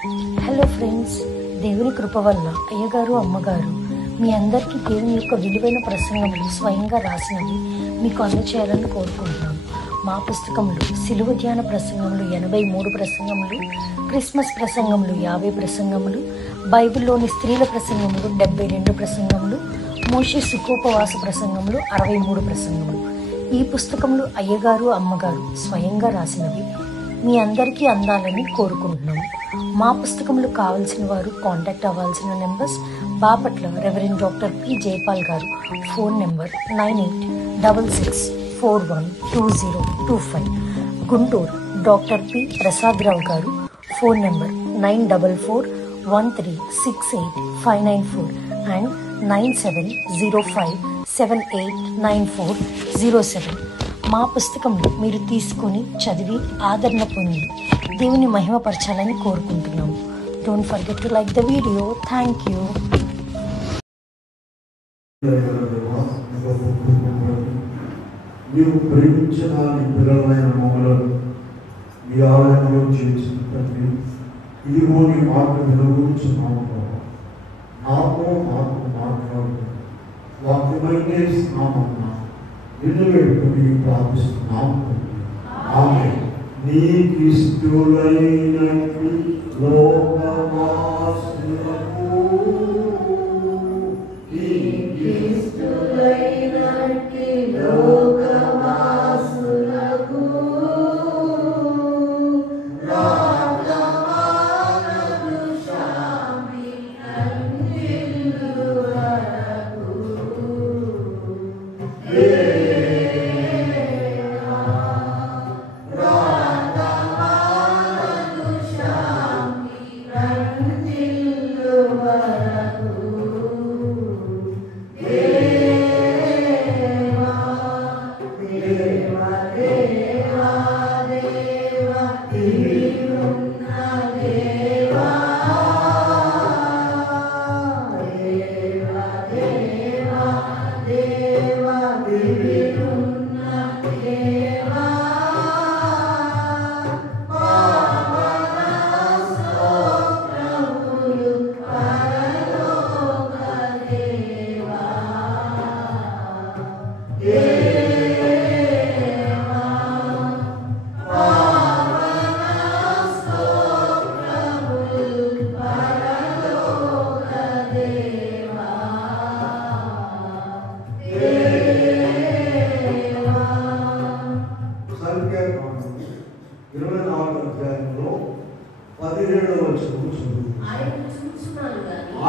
Hello friends, దేవుని కృప వల్ల అయ్యగారు అమ్మగారు మీ అందరికీ దేవుని యొక్క విలువైన ప్రసంగములు స్వయంగా రాసినవి మీకు అందచేయాలని కోరుకుంటున్నాను. మా పుస్తకంలో సిలువ ధ్యాన ప్రసంగములు 83 ప్రసంగములు, క్రిస్మస్ ప్రసంగములు 50 ప్రసంగములు, బైబిల్లోని స్త్రీల ప్రసంగములు 72 ప్రసంగములు, మోషే సుఖోపవాస ప్రసంగములు 63 ప్రసంగములు. ఈ పుస్తకములు అయ్యగారు అమ్మగారు స్వయంగా రాసినవి మీ అందరికీ అందాలని కోరుకుంటున్నాము. మా పుస్తకములు కావాల్సిన వారు కాంటాక్ట్ అవ్వాల్సిన numbers: Bapatla reverend doctor P Jaipal గారు, phone number 9866412025. Guntur doctor P Prasadarao గారు, ఫోన్ నెంబర్ 9413685994 అండ్ 9705789407. మా పుస్తకంలో మీరు తీసుకొని చదివి ఆదరణ పొంది దేవుని మహిమపరచాలని కోరుకుంటున్నాము. Don't forget to like the video. Thank you. నీవు ప్రేమించిన నీ పిల్లలైన మమ్మలను మీ ఆలయంలో చేసిన తండ్రి, ఇదిగో నీ మాట వినగూర్చున్నాము. మాకు మాట్లాడు వాక్యమైతే స్నామన్నా నిన్ను పెట్టుకుని ప్రార్థిస్తున్నాము. ఆమె నీకిష్టులైనట్టి లోకవాసులకు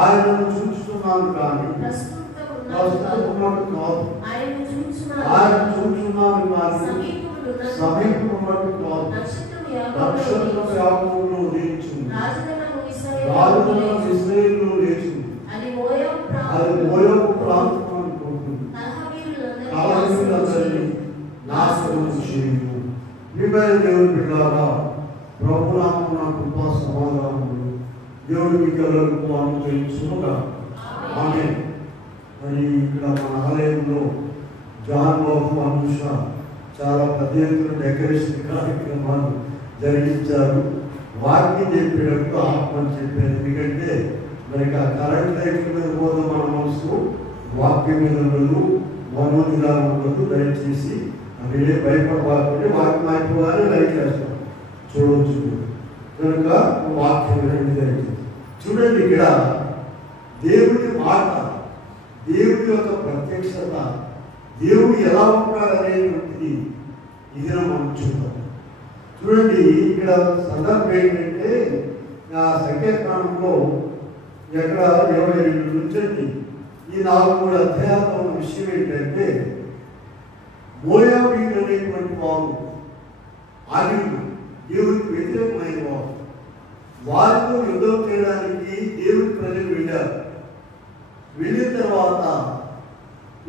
ఆయనను చూస్తున్నాను కానీ చూస్తున్నాను కానీ సమీపమున్నట్టు కాదు. నక్షత్రం యాకోబులో లేచింది, రాజులను ఇశ్రాయేలులో లేచింది. అది మోయాబు ప్రాంతం అనుకుంటుంది. కలహీనులందరినీ నాశనం చేయు. ప్రియమైన దేవుని బిడ్డలారా, ప్రభునామమున కృపా సమాధానములు దేవుడు మీకు అందరికీ అనుగ్రహించునుగా. ఆమేన్. మరి ఇక్కడ మన ఆలయంలో జాన్ బాబు అనుష చాలా పెద్ద ఎత్తున డెకరేషన్ కార్యక్రమాలు జరిగించారు. వాక్యం చెప్పేటప్పుడు ఆత్మ చెప్పారు. ఎందుకంటే మరి కరెంట్ లైట్ల మీద పోదు మన మనసు, వాక్యం మీద ఉండదు, మనోనిలా ఉండదు. దయచేసి మీరే భయపడబాకండి. వాక్యం అయిపోగానే లైట్ వేస్తాం, చూడవచ్చు. కనుక వాక్యం వినండి దయచేసి. చూడండి, ఇక్కడ దేవుడి మాట, దేవుడి యొక్క ప్రత్యక్షత, దేవుడు ఎలా ఉంటాడనేటువంటిది ఇది మనం చూద్దాం. చూడండి, ఇక్కడ సందర్భం ఏంటంటే సంఖ్యాకాండంలో ఎక్కడ 22 నుంచి ఈ 4-3 అధ్యాయాల్లో ఉన్న విషయం ఏంటంటే, మోయాబీయులు అనేటువంటి వారు ఆర్యులు, దేవుడికి వ్యతిరేకమైన వారు. వారితో యుద్ధం చేయడానికి దేవుడి ప్రజలు వెళ్ళారు. వెళ్ళిన తర్వాత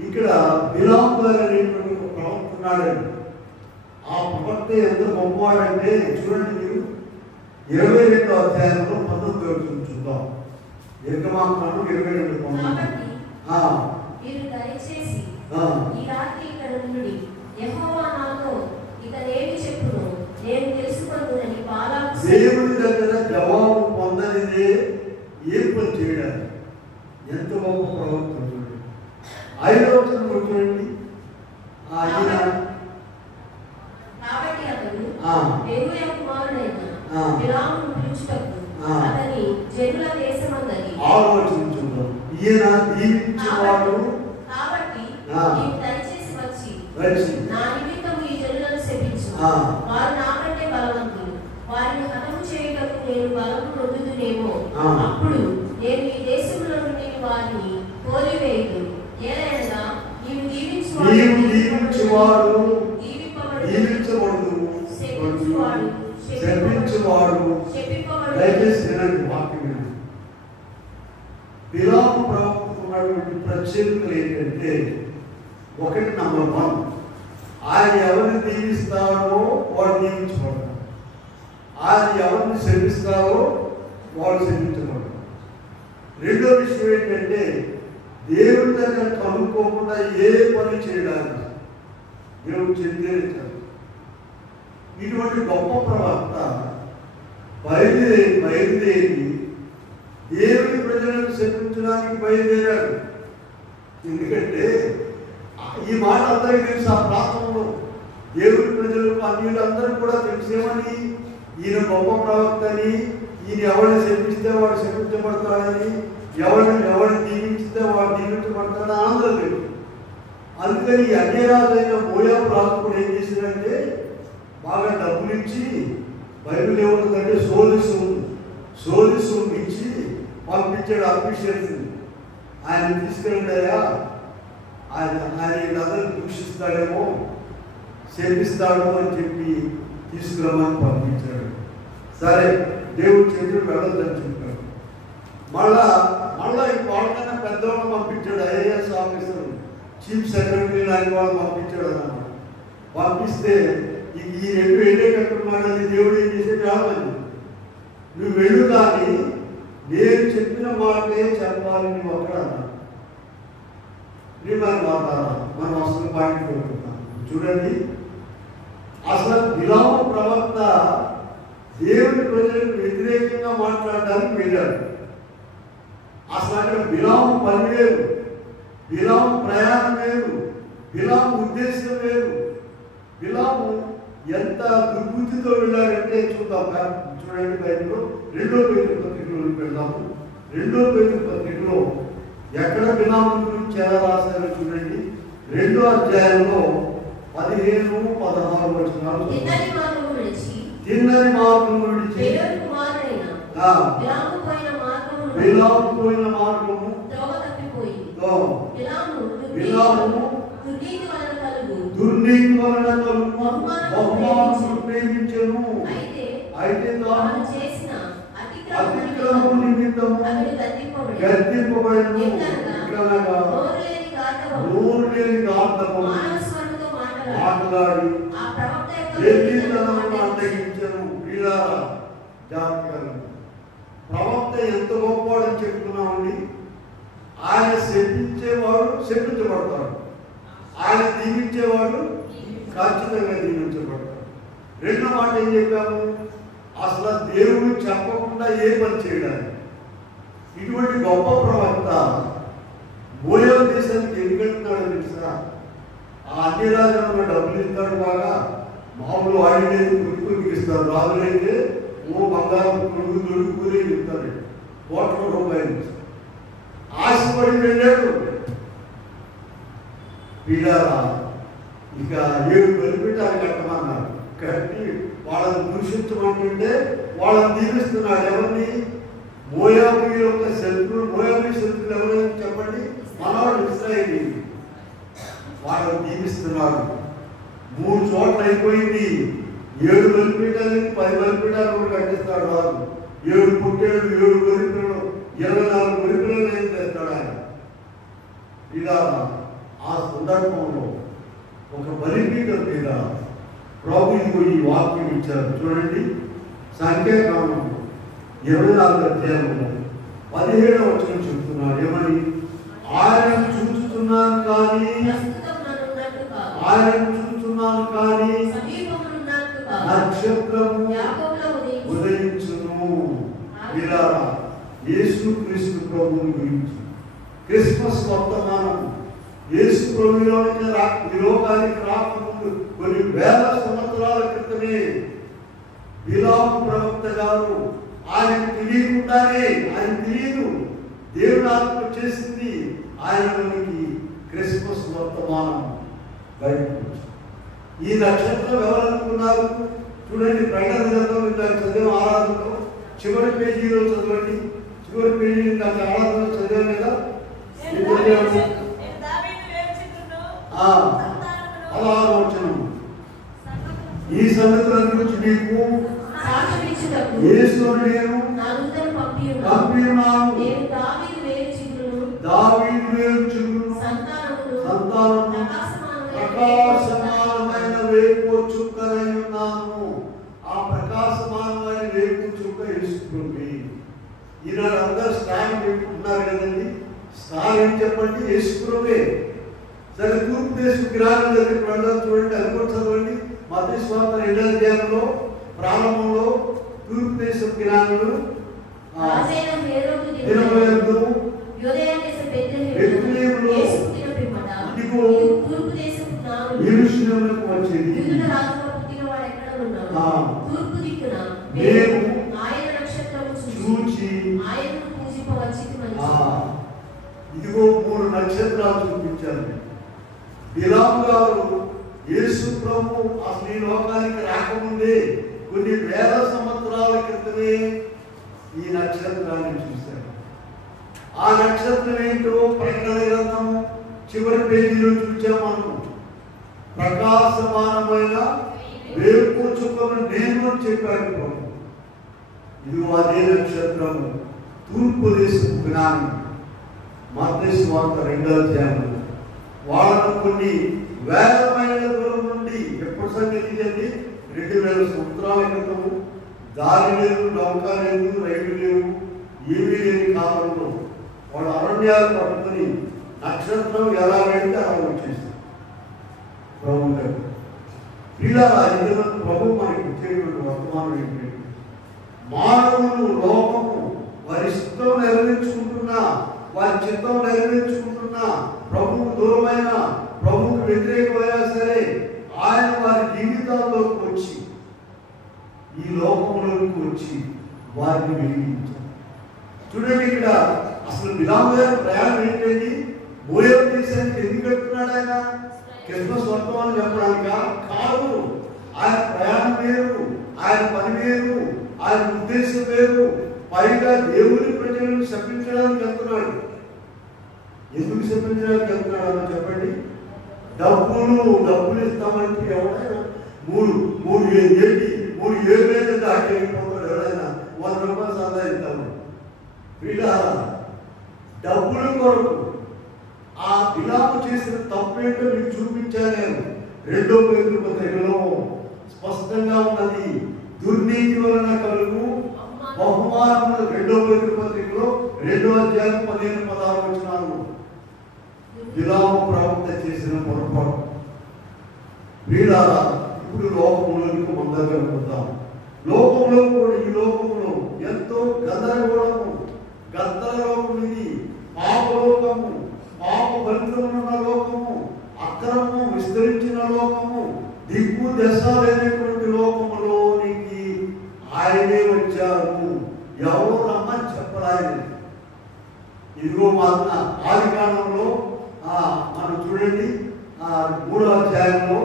ఇక్కడ బిలాము గారు అనేటువంటి ఒక ప్రవక్త ఉన్నాడండి. ఆ ప్రవక్త ఎంత గొప్పవాడంటే చూడండి, మీరు 22వ అధ్యాయంలో 19 చూద్దాం. నిర్గమాకాండం 22:19. దేవుడి దగ్గర జవాబు పొంద చేయాలి. ఎంత గొప్ప ప్రవక్త చూడండి. 5వ వచనం చూడండి. ఆయన కాబట్టి అతడు బెయోరు కుమారుడైన బిలామును పిలుచుటకు అతని జనుల దేశమందలి 6వ వచనం చూద్దాం. ఈయన దీవించేవాడు కాబట్టి నీవు దయచేసి వచ్చి నా నిమిత్తం ఈ జనులను శపించు. వారు నాకంటే బలవంతులు, వారిని హతము చేయుటకు నేను బలము పొందుదునేమో. అప్పుడు నేను ఈ దేశంలో నుండి వారిని తోలివేయుదు. ఏలైనా నీవు దీవించువాడు దీవింపబడు, శపించువాడు. దయచేసి వినండి వాక్యం. బిలాము ప్రవక్తకు ఉన్నటువంటి ప్రత్యేకతలు ఏంటంటే, ఒకటి నంబర్ 1, ఆయన ఎవరిని దీవిస్తాడో వాడు దీవించబడతాడు, ఆయన ఎవరిని శపిస్తాడో వాడు శపించబడతాడు. రెండో విషయం ఏంటంటే, దేవుడి దగ్గర కనుక్కోకుండా ఏ పని చేయడానికి దేవుడు చెందేచాడు. ఇటువంటి గొప్ప ప్రవక్త బయలుదేరి దేవుడి ప్రజలను శపించడానికి బయలుదేరాడు. ఎందుకంటే ఈ మాట అందరికీ తెలుసు. ఆ ప్రాంతంలో దేవుడి ప్రజలకు అన్యులందరూ కూడా తెలిసేమని, ఈయన గొప్ప ప్రవక్త అని, ఈయన ఎవరిని శపిస్తే వాడు శపించబడతాడని, ఎవరిని దీవించితే వాడు దీవించబడతాడని ఆనందం లేదు. అందుకని ఈ అన్యరాజు అయిన మోయాబు రాజు కూడా ఏం చేశాడంటే, బాగా డబ్బులు ఇచ్చి బైబిల్ ఏముంటుందంటే సోలిసు ఇచ్చి పంపించాడు అఫీషియల్స్. ఆయన తీసుకెళ్ళాయా, ఆయన వీళ్ళందరూ దూషిస్తాడేమో, శపిస్తాడు అని చెప్పి తీసుకురమ్మని పంపించాడు. సరే, దేవుడు చెప్పి వెళ్ళొద్దని చెప్పాడు. మళ్ళా వాళ్ళకన్నా పెద్దవాళ్ళు పంపించాడు. ఐఏఎస్ ఆఫీసర్, చీఫ్ సెక్రటరీ లాంటి వాళ్ళు పంపించాడు అన్నమాట. పంపిస్తే ఈ 2 వెళ్ళేటట్టున్నాడని దేవుడు ఏం చేసే కాదని, నువ్వు వెళ్ళు, కానీ నేను చెప్పిన మాటే చెప్పాలి నువ్వు అక్కడ అన్నాడు. మనం అసలు పాయింట్ పెట్టుకున్నాం చూడండి. అసలు బిలాము ప్రవక్త దేవుడి ప్రజలకు వ్యతిరేకంగా మాట్లాడడానికి వెళ్ళాడు. అసలు అక్కడ బిలాము పని లేదు, బిలాము ప్రయాణం లేదు, బిలాము ఉద్దేశం లేదు. బిలాము ఎంత దుర్బుద్ధితో వెళ్ళాడంటే చూద్దాం. చూడండి, బైబిల్లో 2వ పేతురు పత్రికలోకి వెళ్దాము. 2వ పేతురు పత్రికలో ఎక్కడ బిలాము గురించి ఎలా రాశారో చూడండి. 2వ అధ్యాయంలో 15-16 వచనాలు. తిన్నని మార్గము విడిచి బిలాము పోయిన మార్గము త్రోవ తప్పిపోయి బిలాము దుర్నీతి వలన కలుగు బహుమానమును ప్రేమించెను. అయితే తాను చేసిన అతిక్రమము నిమిత్తము గద్దింపబడెను. నోరు లేని గార్ధము మాట్లాడి వెర్రితనమును అడ్డగించెను. జాగ్రత్తగా, ప్రవక్త ఎంత గొప్పవాడని చెప్తున్నామండి. ఆయన శపించేవాడు శపించబడతాడు, ఆయన దీవించేవాడు ఖచ్చితంగా దీవించబడతాడు. రెండో మాట ఏం చెప్పాము, అసలు దేవుడు చెప్పకుండా ఏ పని చేయడానికి. ఇటువంటి గొప్ప ప్రవక్త మోయాబు దేశానికి ఎందుకు వెళ్తున్నాడో తెలుసా? ఆ అన్ని రాజ్యాల్లో డబ్బులు ఇస్తాడు, బాగా మామూలు వాడిలేదు గుర్తుకు ఇస్తారు. రాజులైతే బంగారం దొడుకుని ఇస్తాడు, కోట్ల రూపాయలు ఆశపడి వెళ్ళాడు. పిల్లారా, ఇక 7 బలిపీఠాలు కట్టమన్నారు. కట్టి వాళ్ళని దూషించమంటుంటే వాళ్ళని దీవిస్తున్నాడు. ఎవరిని? మోయాబు యొక్క శత్రులు. మోయాబు శత్రులు ఎవరైనా చెప్పండి? మనవాడు ఇశ్రాయేలీ. వాళ్ళని దీవిస్తున్నాడు. 3 చోట్ల అయిపోయింది. 7 బలిపీఠాలకి 10 బలిపీఠాలు కూడా కట్టిస్తాడు రాదు. 7 పుట్టేళ్ళు, 7 బలిపీఠలు, 24 బలిపీఠలు ఏం చేస్తాడు ఆయన. ఇలా ఆ సందర్భంలో ఒక బలిపీఠం మీద ప్రభు ఈ వాక్యం ఇచ్చారు. చూడండి, సంఖ్యాకాండం 24వ అధ్యాయంలో 17వ వచనం చెప్తున్నారు. ఏమని? ఆయనను చూస్తున్నాను కానీ నక్షత్రము ఉదయించును. ఇలా యేసు క్రీస్తు ప్రభువుని గురించి. క్రిస్మస్ వర్తమానం యేసు ప్రభువులోని ఈ లోకానికి రాకముందు కొన్ని వేల సంవత్సరాల క్రితమే బిలాము ప్రవక్త గారు ఆయన తెలియకుండానే, ఆయన తెలియదు, దేవుని ఆత్మ చేసింది ఆయనలోనికి క్రిస్మస్ వర్తమానం బయటకు. ఈ నక్షత్రం ఎవరనుకున్నారు? చూడండి, ప్రకటన గ్రంథం ఇందాక చదివాం ఆరాధనలో, చివరి పేజీలో చదవండి. చివరి పేజీ ఇందాక ఆరాధనలో చదివాం కదా. అలా ఆలోచన ఈ సంగతుల గురించి మీకు యేసును నేను పంపినాను. దావీదు వేరు చిగురును సంతానము ప్రకాశమానమైన వేపు చుక్కనై ఉన్నాను. ఆ ప్రకాశమానమైన వేపు చుక్క యేసుప్రభువే. ఈనాడు అందరూ స్నానం పెట్టుకున్నారు కదండి. స్నానం చెప్పండి, యేసుప్రభువే. సరే, తూర్పు దేశం గ్రామం దగ్గరికి వెళ్దాం. చూడండి, అది కూడా చదవండి. మత్తయి సువార్త 2వ అధ్యాయంలో ప్రారంభంలో తూర్పు దేశం గ్రామంలో యెరూషలేమునకు వచ్చేది. చూచి ఇదిగో 3 నక్షత్రాలు చూపించారు. బిలాము గారు యేసు ప్రభు అసలు ఈ లోకానికి రాకముందే కొన్ని వేల సంవత్సరాల క్రితమే ఈ నక్షత్రాన్ని చూశారు. ఆ నక్షత్రం ఏంటో ప్రకటన గ్రంథము చివరి పేజీలో చూచాము. ప్రకాశమానమైన వేపు చుక్కను నేను అని చెప్పాడు ప్రభు. ఇది అదే నక్షత్రము, తూర్పు దేశం జ్ఞానం. మత్తయి సువార్త 2వ అధ్యాయం. వాళ్ళను కొన్ని వేల మైళ్ళ దూరం నుండి, ఎప్పుడు సంగతి అండి, 2000 సంవత్సరాల క్రితము, దారి లేదు, నౌక లేదు, రైలు లేవు, ఏమీ లేని కాలంలో వాళ్ళు అరణ్యాలు పట్టుకుని నక్షత్రం ఎలా వెళ్తే అలా వచ్చేస్తారు ప్రభు గారు. ఇలా ఇందులో ప్రభు మనకి ఇచ్చేటువంటి వర్తమానం ఏంటంటే, మానవులు లోకము వారి చిత్తం నెరవేర్చుకుంటున్నా, వారి చిత్తం నెరవేర్చుకుంటున్నా, ప్రభువు దూరమైన, ప్రభువుకు వ్యతిరేకమైనా సరే ఆయన వారి జీవితాల్లోకి వచ్చి, ఈ లోకంలోకి వచ్చి వారిని వెలిగించారు. చూడండి, ఇక్కడ అసలు బిలాము గారి ప్రయాణం ఏంటండి? మోయాబు దేశానికి ఎందుకు వెళ్తున్నాడు ఆయన? క్రిస్మస్ వర్తమానం చెప్పడానికా? కాదు. ఆయన ప్రయాణం వేరు, ఆయన పని వేరు, ఆయన ఉద్దేశం వేరు. పైగా దేవుని ప్రజలను శపించడానికి వెళ్తున్నాడు. ఎందుకు శపించడానికి వెళ్తున్నాడు చెప్పండి? డబ్బులు ఇస్తామంటే ఎవరైనా 3 ఏళ్ళు దాటి వెళ్ళిపోతాడు. ఎవరైనా 100 రూపాయలు సంపాదిస్తాము. వీళ్ళ డబ్బుల కొరకు ఆ బిలాము చేసిన తప్పేంటో మీకు చూపించాను. 2వ పేతురు పత్రికలో స్పష్టంగా ఉన్నది. దుర్నీతి వలన కలుగు బహుమానములు. 2వ పేతురు పత్రికలో 2వ అధ్యాయం 15-16 వచనాలు. బిలాము ప్రవక్త చేసిన పొరపాటు. వీళ్ళ ఇప్పుడు లోకంలోనికి ముందరగా పోతాం. లోకంలో కూడా, ఈ లోకంలో ఎంతో గందరగోళము, గద్దల లోకం ఇది. పాపలోకము, పాప ఫలితమున్న లోకము, అక్రమము విస్తరించిన లోకము, దిక్కు దశ లేనటువంటి లోకములోనికి ఆయనే వచ్చారు. ఎవరు రమ్మని చెప్పరాయన. ఇదిగో మాత్రం ఆదికాండంలో మనం చూడండి, 3వ అధ్యాయంలో,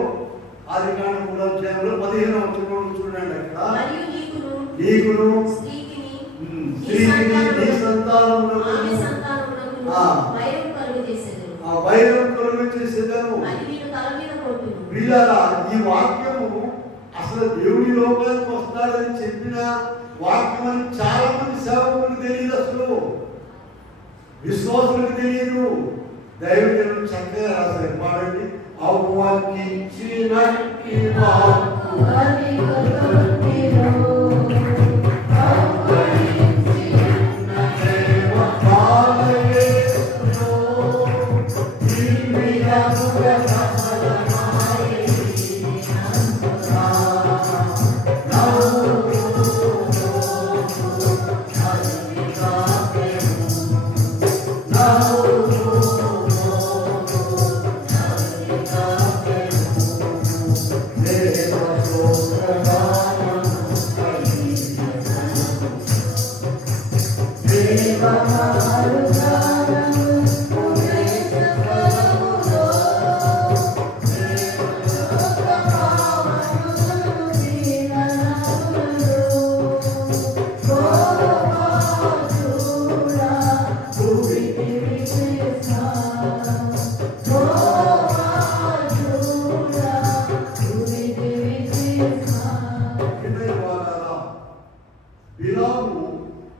ఆదికాండం 3వ అధ్యాయంలో 15వ వచనంలో చూడండి. అక్కడ నీకును స్త్రీకి నీ సంతానమునకు వైరం కలుగు చేసేదను. ఈ వాక్యము అసలు దేవుడి లోకానికి వస్తాడని చెప్పిన వాక్యం అని చాలా మంది సేవకులకు తెలియదు, అసలు విశ్వాసులకు తెలియదు. దైవజనులు చక్కగా రాశారు. పాడండి. అవ్వకిచ్చిన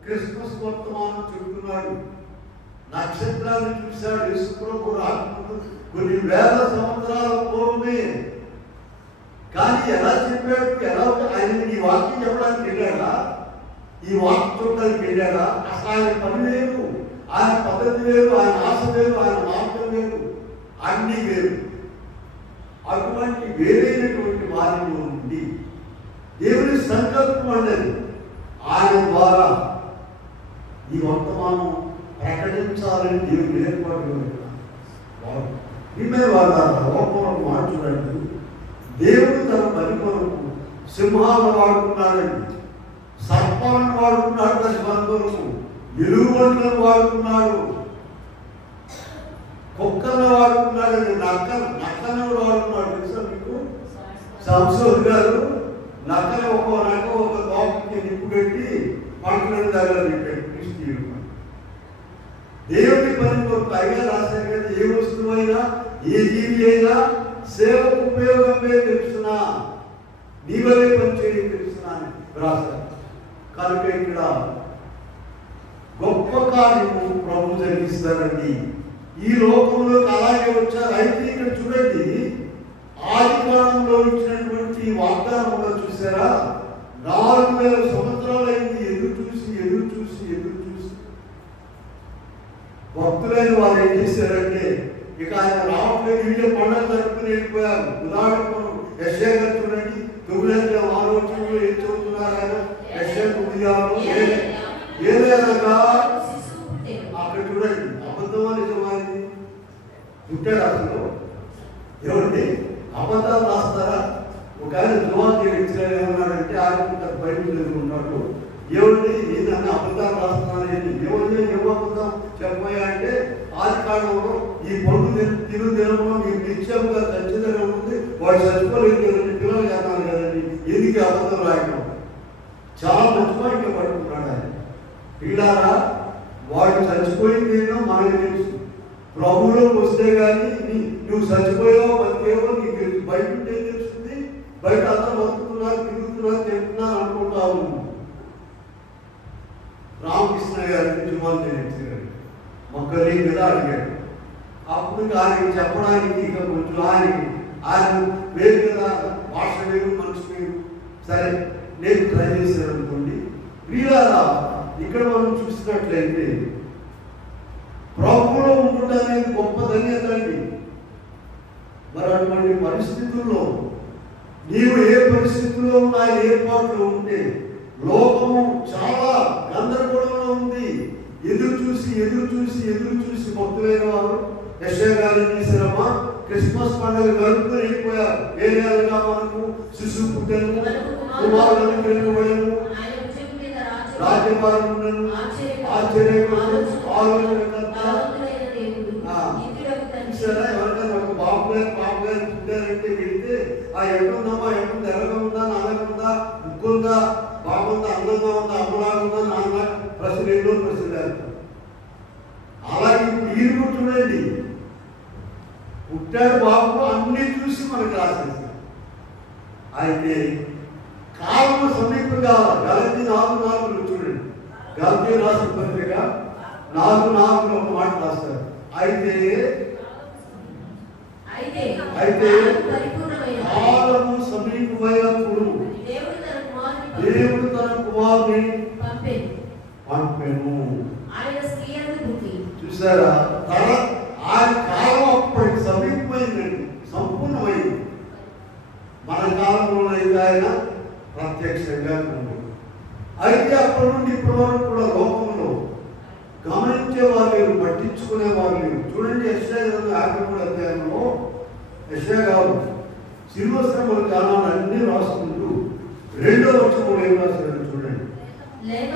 క్రిస్మస్ వర్తమానం చెబుతున్నాడు. నక్షత్రాన్ని చూశాడు. యేసుప్రభు రాకముందు కొన్ని వేల సంవత్సరాల పూర్వమే. కానీ ఎలా చెప్పాడు? ఎలా ఆయన ఈ వాక్యం చెప్పడానికి వెళ్ళాడా? ఈ వాక్యం చూడడానికి వెళ్ళాడా? అసలు ఆయన పని లేదు, ఆయన పద్ధతి లేదు, ఆయన ఆశ లేదు, ఆయన మార్గం లేదు, అన్నీ వేరు. అటువంటి వేరైనటువంటి మార్గంలో నుండి దేవుని సంకల్పం అనేది ఆయన ద్వారా ఈ వర్తమానం ప్రకటించాలని దేవుడు ఏర్పాటు వాళ్ళ లోపలకు మార్చుడండి. దేవుడు తన పని కొరకు సింహాలను వాడుకున్నాడండి, సర్పాలను వాడుకున్నాడు, తన పని కొరకు ఎలుగుబంట్లను వాడుకున్నాడు, కుక్కలను వాడుకున్నాడు, నక్కలను వాడుకున్నాడు. తెలుసా మీకు? సంసోద్ గారు నక్కని ఒక దోపకి నిప్పు పెట్టి పంటలను దగ్గర పెట్టాడు. క్రిస్టియన్ దేవుడి పని కొరకు పైగా రాశారు కదా, ఏ వస్తువు అయినా ఏ జీవి అయినా సేవకు ఉపయోగమే తెలుసునా, నీ వల్లే పని చేయడం తెలుసునా అని రాశారు. కనుక ఇక్కడ గొప్ప కార్యము ప్రభు జరిగిస్తారండి. ఈ లోకంలోకి అలాగే వచ్చారు. అయితే ఇక్కడ చూడండి, ఆది కాలంలో ఇచ్చినటువంటి వాగ్దానంలో చూసారా, 4000 సంవత్సరాలు అయింది ఎదురు చూసి భక్తులైన వాళ్ళు ఏం చేశారంటే, ఇక ఆయన రావట్లేదు, వీళ్ళే పండుగ జరుపుకుని వెళ్ళిపోయారు. ఉదాహరణకు యెషయా గారు చూడండి, 9:6 వచనంలో ఏం చదువుతున్నారు ఆయన? యెషయా 9:6 ఏదైనా అక్కడ చూడండి, అబద్ధమా నిజమైంది పుట్టాడు. అసలు ఏమండి అబద్ధాలు రాస్తారా? ఒక ఆయన జవాబు ఇచ్చారంటే ఆయన బయట ఉన్నాడు. ఏమండి ఏదన్నా అబద్ధాలు రాస్తున్నాను ఏంటి? ఏమన్నా ఏమో అబద్ధం చెప్పబోయా అంటే, ఆది కాలంలో ఈ పండు తిరు దినంలో మీకు నిత్యంగా ఖచ్చితంగా ఉంటుంది, వాడు చచ్చిపోలేదు కదండి, పిల్లలు చేస్తాను కదండి, ఎందుకు అబద్ధం రాయడం? చాలా మంచిగా పట్టుకున్నాడు ఆయన. పిల్లారా, వాడు చచ్చిపోయిందేనో మనకు తెలుసు, ప్రభువులోకి వస్తే కానీ నువ్వు చచ్చిపోయావో బతికేవో నీకు తెలుసు. బయట ఉంటే తెలుస్తుంది, బయట అంతా బతుకుతున్నారు, తిరుగుతున్నారు, తింటున్నారు అనుకుంటావు. రామకృష్ణ గారికి జుమాన్ తెలియచారు, మొక్కలే కదా అడిగాడు. అప్పుడు ఆయనకి చెప్పడానికి ఇక కొంచెం ఆయన వేరు కదా, భాష వేరు, మనిషి వేరు. సరే నేను ట్రై చేశాను అనుకోండి. వీళ్ళారా ఇక్కడ మనం చూసినట్లయితే ప్రభువులో ఉండటం అనేది గొప్ప ధన్యత అండి. మరి అటువంటి పరిస్థితుల్లో నీవు ఏ పరిస్థితుల్లో ఉన్నా, ఏర్పాట్లో ఉంటే, లోకము చాలా గందరగోళంలో ఉంది. ఎదురు చూసి భక్తులైన వారు యెషయా గారు ఏం చేశారమ్మా, క్రిస్మస్ పండుగ గడుపుతూ వెళ్ళిపోయారు. ఏ నెలగా మనకు శిశువు పుట్టను, కుమారులను పెరుగుబడను, రాజ్యపాలన ఎవరికైనా ఒక బాబు గారు పుట్టారంటే వెళ్తే, ఆ ఎక్కడుందమ్మా, ఎక్కడ ఎలాగా ఉందా, నాలుగు ఉందా, ముక్కుందా, బాగుందా, అందంగా ఉందా, అమ్మలాగా ఉందా, నాన్న ప్రశ్న ఎన్నో ప్రశ్నలు. అలాగే మీరు చూడండి, పుట్టాడు బాబు అన్ని చూసి మనకు రాసేస్తారు. అయితే కాలం సమీపంగా గలతీ 4:4 చూడండి, గలతీ రాసిన పత్రిక 4:4 ఒక మాట రాస్తారు. అయితే కాలము సమీపమైనప్పుడు దేవుడు తన కుమారుని పంపెను. చూసారా, ఆయన కాలం అప్పటికి సమీపమైందండి, సంపూర్ణమైంది. మన కాలంలో అయితే ఆయన ప్రత్యక్షంగా ఉంది. అయితే అప్పటి నుండి ఇప్పటి వరకు కూడా లోకంలో గమనించే వాళ్ళు, పట్టించుకునే వాళ్ళు. చూడండి, యెషయా 53 అధ్యాయంలో యెషయా గారు శిలువ శ్రమల కాలాన్ని అన్ని రాసుకుంటూ 2వ వచనంలో ఏం రాశారు చూడండి. లేత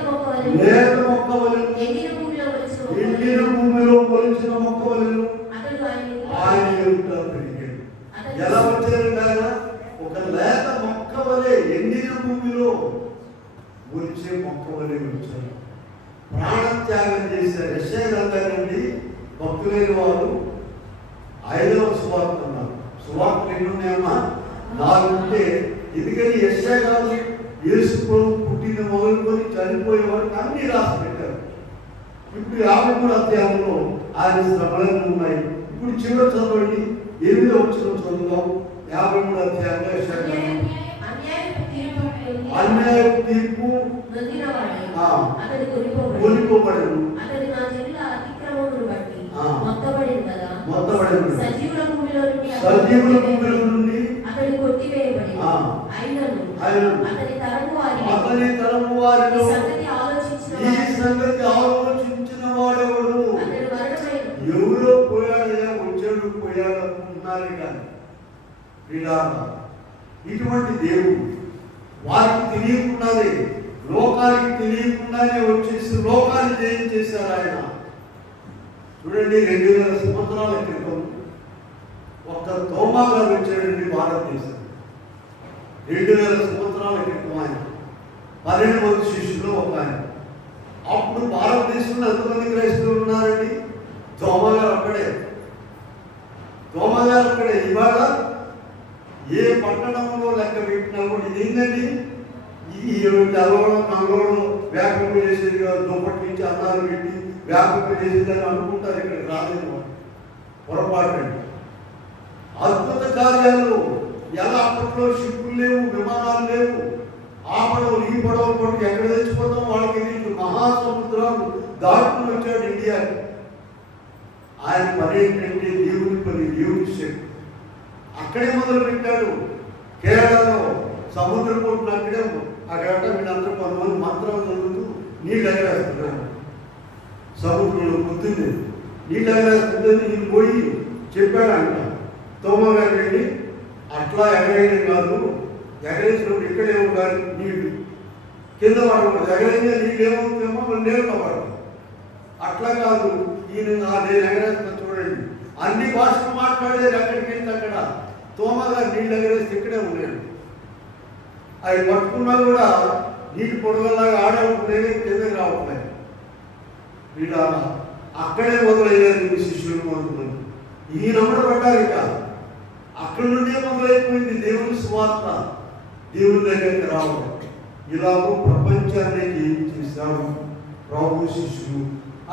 మొక్క వలె ప్రాణత్యాగం చేశారు. యెషయా గ్రంథాన్ని భక్తులైన వారు 5వ సువార్త ఉన్నారు. సువార్తలు ఎన్ని ఉన్నాయమ్మా? 4 ఉంటే, ఎందుకని యెషయా గారు యేసు ప్రభు పుట్టిన మొదలుకొని చనిపోయే వరకు అన్ని రాసి పెట్టారు. ఇప్పుడు 53వ అధ్యాయంలో ఆయన శ్రమలన్నీ ఉన్నాయి. ఇప్పుడు చివరి చదవండి, 8వ వచనం చదువుదాం. 53వ అధ్యాయంలో యెషయా గ్రంథం. అన్యాయపు తీర్పు కొనిపోబడను, మొత్తబడను, సజీవుల భూమిలో నుండి అతని తరము వారిలో ఈ సంగతి ఆలోచించిన వాడెవడు? ఎవరో పోయాడయా, వచ్చాడు పోయాడు అనుకుంటున్నారు కానీ ఇటువంటి దేవుడు వారికి తెలియకుండానే, లోకానికి తెలియకుండానే వచ్చేసి లోకాన్ని జయించేశారు ఆయన. చూడండి, 2000 సంవత్సరాల క్రితం ఒక్క తోమా గారు వచ్చాడండి భారతదేశం. 2000 సంవత్సరాల క్రితం ఆయన 12 మంది శిష్యులు ఒక ఆయన. అప్పుడు భారతదేశంలో ఎంతమంది క్రైస్తవులు ఉన్నారండి? తోమా గారు అక్కడే. ఇవాళ ఏ పట్టణంలో లెక్క పెట్టినా కూడా ఇది ఏంటండి, ఈ తెల్లవడం నల్లవడం వ్యాపకం చేసేది కాదు. దుప్పటి నుంచి అన్నాలు పెట్టి వ్యాపకం చేసేది అని అనుకుంటారు. ఇక్కడికి రాలేదు, పొరపాటు అండి. అద్భుత కార్యాలు ఎలా అప్పట్లో షిప్పులు లేవు, విమానాలు లేవు, ఆ పడవలు ఈ పడవలు కొట్టి ఎక్కడ తెచ్చిపోతాం వాళ్ళకి తెలియదు. మహాసముద్రాలు దాటుకుని వచ్చాడు ఇండియాకి. ఆయన పని ఏంటంటే దేవుని పని, దేవుని శక్తి. అక్కడే మొదలు పెట్టాడు. కేరళలో సముద్ర పోటును అక్కడ వీళ్ళందరూ కొంతమంది మంత్రం చదువుతూ నీళ్ళు ఎగరేస్తున్నారు. సముద్రంలో పొద్దున్నే నీళ్ళు ఎగరేస్తుందని నీళ్ళు పోయి చెప్పాడంట. తోమగారు వెళ్ళి అట్లా ఎగరేయడం కాదు, ఎగరేసినప్పుడు ఇక్కడే ఉండాలి, నీళ్ళు కింద పడకూడదు. ఎగరైనా నీళ్ళు ఏమవుతుందేమో నీళ్ళలో పడదు. అట్లా కాదు, నేను ఎగరేస్తా చూడండి. అన్ని భాషలు మాట్లాడేది ఎక్కడికి వెళ్తే అక్కడ. తోమగారు నీళ్ళు ఎగరేస్తే ఇక్కడే ఉన్నాడు. అవి పట్టుకున్నా కూడా నీటి పొడగలాగా ఆడే ఉంటుంది, కిందకి రావట్లేదు. వీళ్ళ అక్కడే మొదలయ్యారు శిష్యులు మొదలుకొని. ఈ నమ్మడం పడ్డారు. ఇక అక్కడి నుండే మొదలైపోయింది దేవుని సువార్త, దేవుని దగ్గరికి రావడం. ఇలాగూ ప్రపంచాన్ని జయించేశాడు ప్రభు శిష్యులు.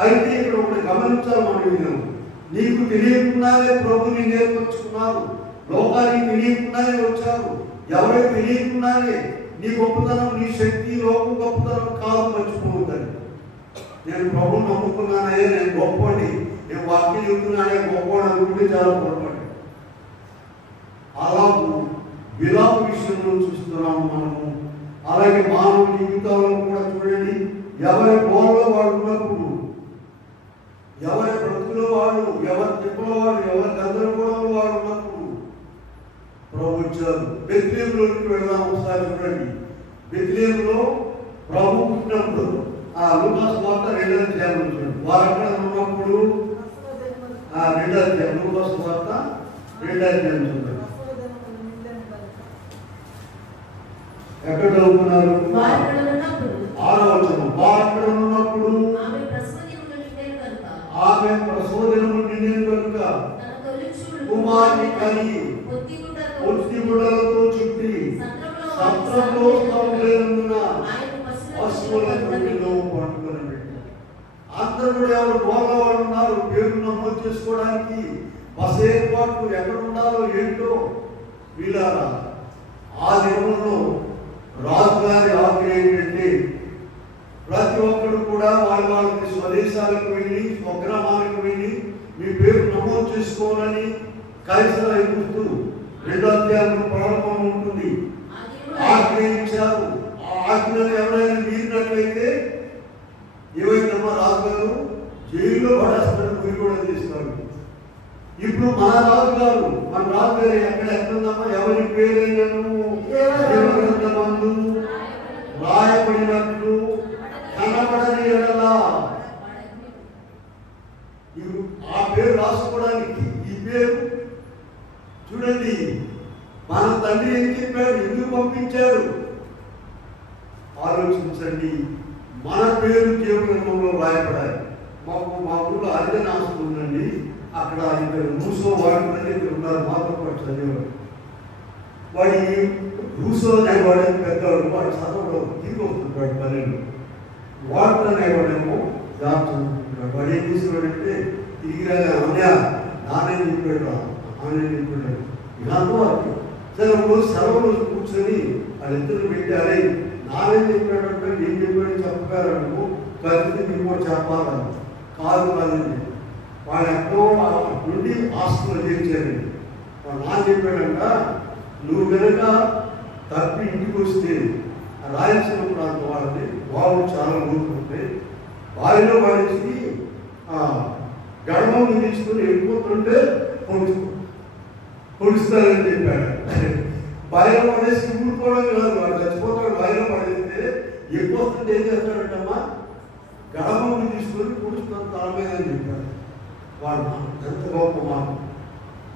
అయితే ఇక్కడ ఒకటి గమనించాలి మనం. నీకు తెలియకుండానే ప్రభుని నేర్పించుకున్నారు, లోకానికి తెలియకుండానే వచ్చారు. ఎవరికి తెలియకుండానే నీ గొప్పతనం, నీ శక్తి లోకం గొప్పతనం కాదు, మర్చిపోవద్దని. నేను ప్రభుని నమ్ముకున్నానే, నేను గొప్పని, నేను వాక్యం చెబుతున్నానే గొప్పవాడు అనుకుంటే చాలా పొరపాటు. అలాగూ విలాప విషయంలో చూస్తున్నాము మనము. అలాగే మానవ జీవితాల్లో కూడా చూడండి, ఎవరి బోధలో వాడు ఉన్నప్పుడు, ఎవరి బ్రతుకులో వాడు, ఎవరి తిప్పలో వాడు, ఎవరి గందరగోళంలో వాడు ఉన్నప్పుడు ప్రభు వచ్చారు. బెత్లెహేములోకి వెళ్దాం ఒకసారి చూడండి. బెత్లెహేములో ప్రభు పుట్టినప్పుడు లూకాసు వార్త 2వ అధ్యాయం చూడండి. వారు అక్కడ ఉన్నప్పుడు 2వ అధ్యాయం, లూకాసు వార్త 2వ అధ్యాయం చూడండి. ఎక్కడ చదువుకున్నారు? 6వ వచనం. వారు అక్కడ ఉన్నప్పుడు ఆమె ప్రసోదనము నిండిన కనుక కుమారుని కని పొత్తిగుడ్డలతో చుట్టి సత్రంలో స్థలములేనందున పశువుల తొట్టిలో పట్టుకొని పెట్టారు. అందరూ కూడా ఎవరు గోలవాళ్ళు ఉన్నారు, పేరు నమోదు చేసుకోవడానికి బస ఏర్పాట్లు ఎక్కడ ఉండాలో ఏంటో. వీళ్ళారా ఆ దినంలో రాజుగారి ఆజ్ఞ ఏంటంటే ప్రతి ఒక్కరు కూడా వాళ్ళకి స్వదేశాలకు వెళ్ళి, స్వగ్రామాలకు వెళ్ళి మీ పేరు నమోదు చేసుకోవాలని కైసర్ గుర్తు 2వ అధ్యాయం ప్రారంభం ఉంటుంది. ఆజ్ఞ ఇచ్చారు. ఆ ఆజ్ఞను ఎవరైనా మీరినట్లయితే ఏవైతేమో రాజుగారు జైల్లో పడేస్తారు, మీరు కూడా తీస్తారు. ఇప్పుడు మన రాజుగారు ఎక్కడుందమ్మా? ఎవరి పేరైనను మందు రాయబడినట్లు కనబడని ఎడలా. ఆ పేరు రాసుకోవడానికి ఈ పేరు చూడండి. మన తండ్రి ఏం చెప్పాడు, ఎందుకు పంపించాడు? ఆలోచించండి. మన పేరు జీవగ్రంథంలో రాయబడాలి. మా ఊళ్ళో అరిజన ఆస్తి ఉందండి. అక్కడ ఇద్దరు రూసో వాడుతుందని ఇద్దరు ఉన్నారు, మాతో పాటు చదివేవాడు. వాడి రూసో అనేవాడు పెద్దవాడు, వాడు చదవడం తిరిగి వస్తుంటాడు పల్లెలు. వాడు అనేవాడేమో జాబ్ చదువుకుంటున్నాడు. వాడు ఏం చేసేవాడంటే తిరిగిరాగా అన్నయ్య నానేం చెప్పాడు, నానేం చెప్పాడు ఇలాంటి వారికి సరే రోజు సెలవులు కూర్చొని వాళ్ళిద్దరు పెట్టారే నానేం చెప్పాడంటే నేను చెప్పాడు చెప్పారనుకో కలిసి మీకు చెప్పాలని కాదు కాదండి. వాళ్ళు ఎక్కడో నుండి హాస్టల్లో చేర్చారండి. వాడు నా చెప్పాడంట నువ్వు కనుక తప్పి ఇంటికి వస్తే రాయలసీమ ప్రాంతం వాళ్ళని వాళ్ళు చాలా ఊరుకుంటే వారిలో పడేసి గడమని తీసుకుని వెళ్ళిపోతుంటే పొడుస్తారని చెప్పాడు. బాయిలో పడేసి ఊరుకోవడం కాదు, వాడు చచ్చిపోతాడు. బాయిలో పడేస్తే ఎక్కువ వస్తుంటే ఏం చేస్తాడంటమ్మా గడమని తీసుకొని పొడుస్తాను తల మీద అని చెప్పాడు. వాడు ఎంత గొప్ప మాట.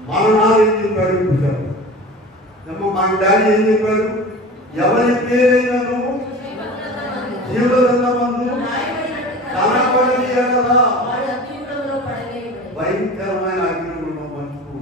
మన నాన్న ఏం చెప్పాడు పూజారు ఏమో మా డాడీ ఏం చెప్పాడు, ఎవరి పేరైనాను జీవగ్రంథమందు కనబడని ఎడల భయంకరమైన అగ్నిలో మంచుకు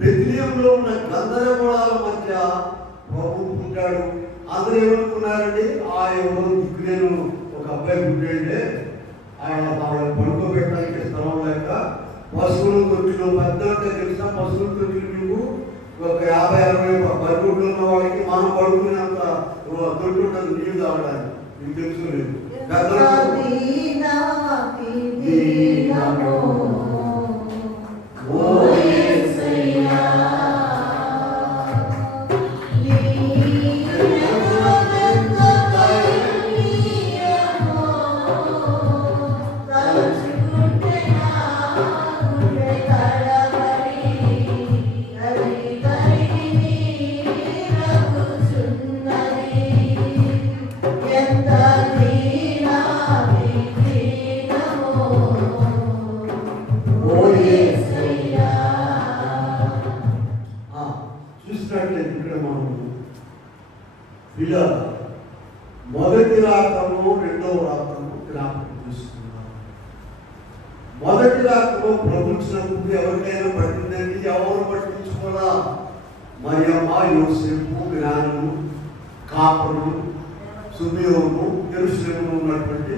బెత్లెహేములో ఉన్న గందరగోళాల మధ్య ప్రభువు పుట్టాడు. అందరూ ఏమనుకున్నారండి, ఆ ఎవరో దిక్కులేను ఒక అబ్బాయి పుట్టాడే, ఆయన పడుకోబెట్టడానికి స్థలం లేక పశువుల తొట్టిలో పెద్దంటే తెలిసిన పశువుల తొట్టిలు మీకు ఒక 50-60 పరుగుళ్ళు ఉన్న వాళ్ళకి మనం పడుకునేంత తొట్టి ఉంటుంది నీళ్ళు తాగడానికి. మీకు తెలుసు లేదు ఇలా మొదటి రాత్రము రెండవ రాత్రము జ్ఞాపకం చేసుకున్నాం. మొదటి రాత్రలో ప్రభుత్వం ఎవరికైనా పట్టిందండి, ఎవరు పట్టించుకోరా? మరియమ్మ, యోసేపు, జ్ఞానులు, కాపరులు, సుమయోను, యెరూషలేములో ఉన్నటువంటి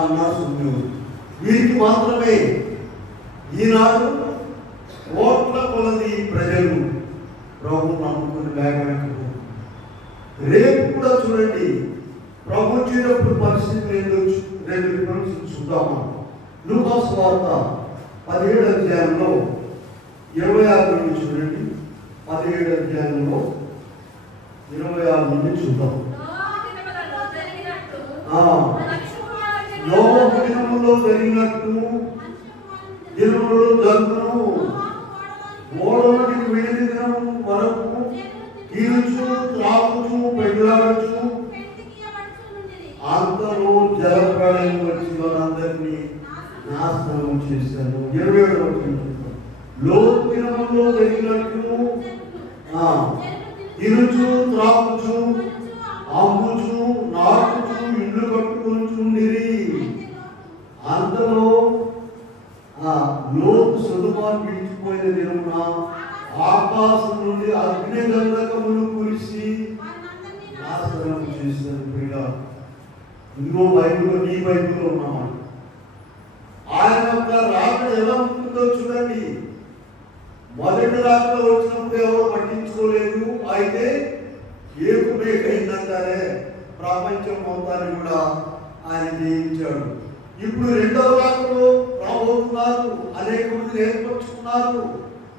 అన్న సుమయోను, వీరికి మాత్రమే ఈనాడు కోట్ల కొలది ప్రజలు ప్రభువు నమ్ముకుని లేకపోతే రేపు కూడా చూడండి ప్రభు వచ్చేటప్పుడు పరిస్థితులు ఏంటో రెండు రిఫరెన్స్ చూద్దామా. లూకా సువార్త 17వ అధ్యాయంలో 26 నుండి చూడండి. 17వ అధ్యాయంలో 26 నుండి చూద్దాం. నోవహు దినములో జరిగినట్టు దినములో జరుగును. ఓడలోనికి వెళ్ళిన దినము వరకు తీర్చు, త్రాగుచు, పెళ్ళాడుచు అంతలో జలప్రళయం వచ్చి వారందరినీ నాశనం చేశాను. 27వ లోతు దినములో జరిగినట్టు తిరుచు, త్రాగుచు, అమ్ముచు, నా లోతు సొదొమ విడిచిపోయిన దినమున ఆకాశం నుండి అగ్ని గంధకములు కురిసి నాశనం చేసిన ప్రియ. ఇంకో బైబిల్లో, నీ బైబిల్లో ఉన్నామా? ఆయన యొక్క రాకడ ఎలా ఉంటుందో చూడండి. మొదటి రాకడ వచ్చినప్పుడు ఎవరో పట్టించుకోలేదు. అయితే ఏకుమేకైందంటారే ప్రపంచం మొత్తాన్ని కూడా ఆయన జయించాడు. ఇప్పుడు రెండవ రాకడలో రాబోతున్నారు. అనేక మంది ఏర్పరచుకున్నారు.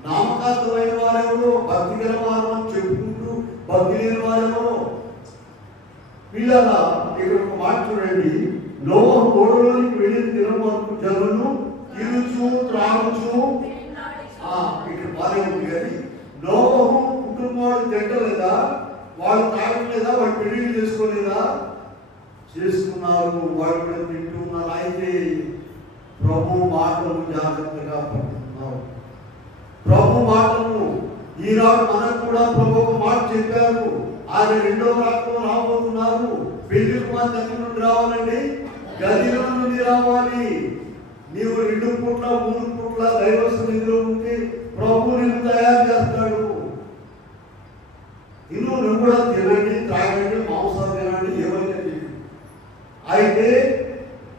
నామకార్థమైన వారెవరో, భక్తి గల వారు అని చెప్పుకుంటూ భక్తి లేని వారెవరో. పిల్లల ఇక్కడ ఒక మాట చూడండి. నోవహు ఓడలోనికి వెళ్ళిన దినం వరకు జనులు తిరుచు త్రాగుచు, ఇక్కడ బాగా ఉంది కానీ నోవహు కుటుంబాలు తింటలేదా, వాళ్ళు తాగలేదా, వాళ్ళు పెళ్లి చేసుకోలేదా? చేసుకున్నారు. వాళ్ళు కూడా తింటూ ఉన్నారు. అయితే ప్రభు మాటలు జాగ్రత్తగా పడుతున్నారు. ప్రభు మాటలు ఈనాడు మనకు కూడా ప్రభు ఒక మాట చెప్పారు. ఆయన రెండవ రాకడలో రాబోతున్నారు. పెళ్లి కుమార్ దగ్గర నుండి రావాలండి, గదిలో నుండి రావాలి. నీవు 2 పూట్ల 3 పూట్ల దైవ సన్నిధిలో ఉంటే ప్రభు నిన్ను తయారు చేస్తాడు. నువ్వు కూడా తినండి, తాగండి, మాంసాలు తినండి, ఏమైనా చేయండి. అయితే